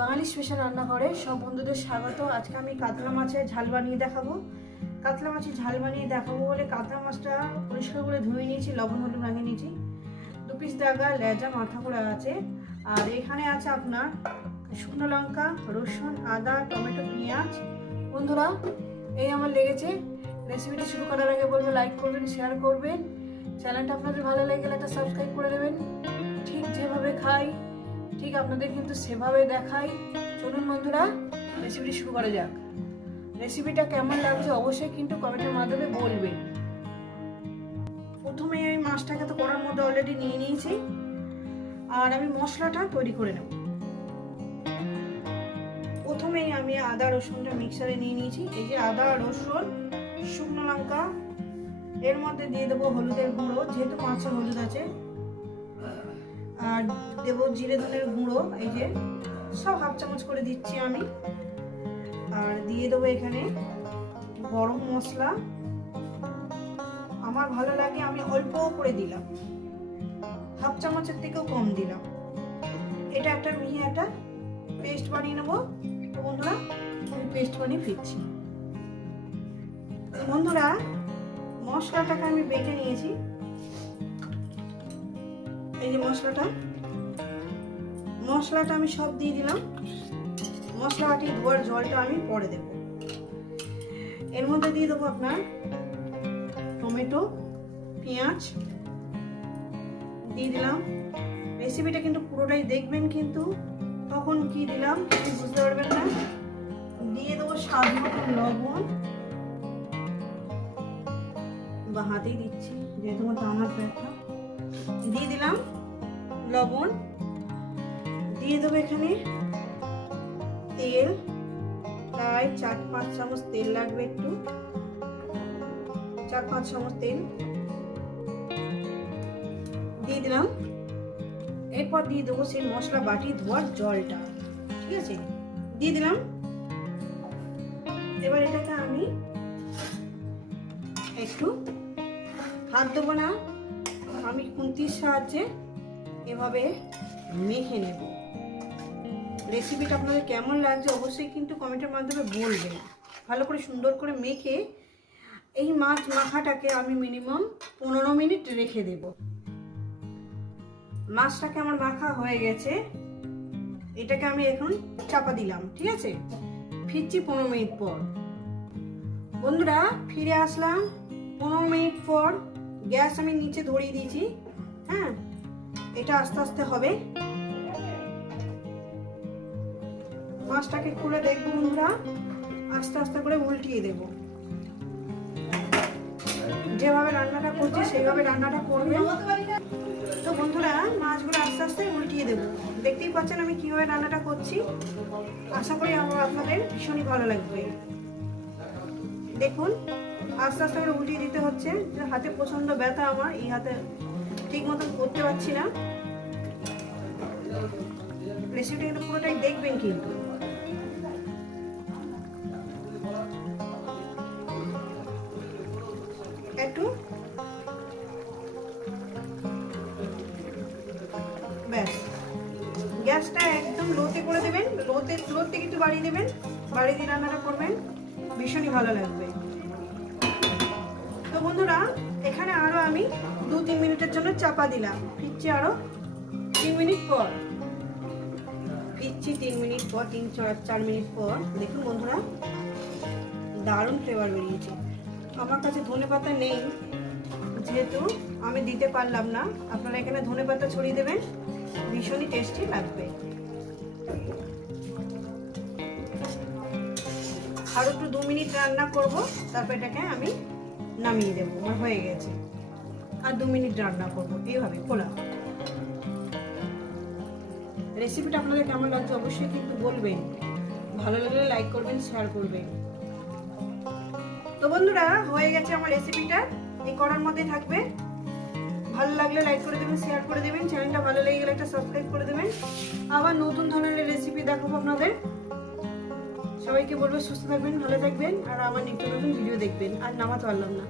বাঙালি special রান্নাঘরে সব বন্ধুদের স্বাগত। আজকে আমি কাতলা মাছের ঝাল বানিয়ে দেখাবো। কাতলা মাছের ঝাল বানিয়ে দেখাবো বলে কাতলা মাছটা পরিষ্কার করে ধুয়ে নিয়েছি, লবণ হলুদ লাগিয়ে নিয়েছি। দু পিস দাগা, লেজা, মাথা করে আছে। আর এখানে আছে আপনার শুকনো লঙ্কা, রসুন, আদা, টমেটো, পেঁয়াজ। বন্ধুরা, এই আমার লেগেছে রেসিপিটা শুরু করার আগে বলব লাইক করবেন শেয়ার করবেন। চ্যানেলটা আপনাদের ভালো লেগে একটা সাবস্ক্রাইব করে দেবেন। ঠিক আপনাদের কিন্তু সেভাবে দেখাই। চলুন বন্ধুরা রেসিপিটি শুরু করা যাক। রেসিপিটা কেমন লাগছে অবশ্যই কিন্তু কমেন্টের মাধ্যমে বলবেন প্রথমে আমি মাছটাকে তো করার মধ্যে অলরেডি নিয়ে নিয়েছি। আর আমি মশলাটা তৈরি করে নেব। প্রথমেই আমি আদা রসুনটা মিক্সারে নিয়ে নিয়েছি। এই যে আদা, রসুন, শুকনো লঙ্কা, এর মধ্যে দিয়ে দেবো হলুদের গুঁড়ো। যেহেতু মাছের হলুদ আছে আর দেবো জিরে ধনের গুঁড়ো, এই যে সব হাফ চামচ করে দিচ্ছি আমি। আর দিয়ে দেবো এখানে গরম মশলা। আমার ভালো লাগে, আমি অল্প করে দিলাম। হাফ চামচের থেকেও কম দিলাম। এটা একটা মিহি একটা পেস্ট বানিয়ে নেব। বন্ধুরা, আমি পেস্ট বানিয়ে ফিরছি। বন্ধুরা, মশলাটাকে আমি বেটে নিয়েছি। এই যে মশলাটা। মশলাটা আমি সব দিয়ে দিলাম। মশলাটি ধোয়ার জলটা আমি পরে দেব। এর মধ্যে দিয়ে দেবো আপনার টমেটো, পেঁয়াজ। দিয়ে দিলাম। রেসিপিটা কিন্তু পুরোটাই দেখবেন কিন্তু তখন কি দিলাম বুঝতে পারবেন না। দিয়ে দেবো স্বাদ মতো লবণ। বা হাতেই দিচ্ছি, যেহেতু আমার ব্যথা। দিয়ে দিলাম লবণ। দিয়ে দেবো এখানে তেল। প্রায় চার পাঁচ চামচ তেল লাগবে একটু। চার পাঁচ চামচ তেল। দিয়ে দিলাম। এরপর দিয়ে দেবো সেই মশলা বাটি ধোয়ার জলটা, ঠিক আছে? দিয়ে দিলাম। এবার এটাকে আমি একটু হাত দেবো না। আমি খুন্তির সাহায্যে এভাবে মেখে নেব। রেসিপিটা আপনাদের কেমন লাগছে অবশ্যই কিন্তু কমেন্টের মাধ্যমে বলবেন। ভালো করে সুন্দর করে মেখে এই মাছ মাখাটাকে আমি মিনিমাম পনেরো মিনিট রেখে দেব। মাছটাকে আমার মাখা হয়ে গেছে। এটাকে আমি এখন চাপা দিলাম, ঠিক আছে? ফিরছি পনেরো মিনিট পর। বন্ধুরা, ফিরে আসলাম পনেরো মিনিট পর। গ্যাস আমি নিচে ধরিয়ে দিয়েছি। হ্যাঁ এটা আস্তে আস্তে হবে। মাছটাকে খুলে দেখব বন্ধুরা। আস্তে আস্তে করে উল্টিয়ে দেব। যেভাবে রান্নাটা করছি সেইভাবে রান্নাটা করবে। তো বন্ধুরা, মাছগুলো আস্তে আস্তে উল্টিয়ে দেবো। দেখতেই পাচ্ছেন আমি কীভাবে রান্নাটা করছি। আশা করি আমার আপনাদের ভীষণই ভালো লাগবে। দেখুন আস্তে আস্তে করে উল্টিয়ে দিতে হচ্ছে। হাতে প্রচণ্ড ব্যথা আমার, এই হাতে ঠিক মতন করতে পারছি না। রেসিপিটা কিন্তু পুরোটাই দেখবেন কিন্তু। একটু। ব্যাস। গ্যাসটা একদম লোতে করে দেবেন। লোতে থেকে একটু বাড়িয়ে দেবেন। বাড়িয়ে দিয়ে রান্নাটা করবেন। ভীষণই ভালো লাগবে। বন্ধুরা, এখানে আরও আমি দু তিন মিনিটের জন্য চাপা দিলাম। ফিরছি আরও তিন মিনিট পর। ফিরছি তিন মিনিট পর, তিন চার মিনিট পর। দেখুন বন্ধুরা, দারুণ ফ্লেভার বেরিয়েছে। আমার কাছে ধনে পাতা নেই, যেহেতু আমি দিতে পারলাম না। আপনারা এখানে ধনে পাতা ছড়িয়ে দেবেন, ভীষণই টেস্টি লাগবে। আরও একটু দু মিনিট রান্না করব, তারপর এটাকে আমি নামিয়ে দেবো, আমার হয়ে গেছে। আর দু মিনিট রান্না করব, এইভাবে খোলা রেসিপিটা আপনাদের কেমন লাগছে অবশ্যই কিন্তু বলবেন। ভালো লাগলে লাইক করবেন শেয়ার করবেন। তো বন্ধুরা, হয়ে গেছে আমার রেসিপিটা এই করার মধ্যে থাকবে। ভালো লাগলে লাইক করে দেবেন শেয়ার করে দেবেন। চ্যানেলটা ভালো লেগে গেলে একটা সাবস্ক্রাইব করে দেবেন। আবার নতুন ধরনের রেসিপি দেখাবো আপনাদের। সবাইকে বলব সুস্থ থাকবেন, ভালো থাকবেন, আর আমার নিত্য নতুন ভিডিও দেখবেন। আর নামাতে পারলাম না।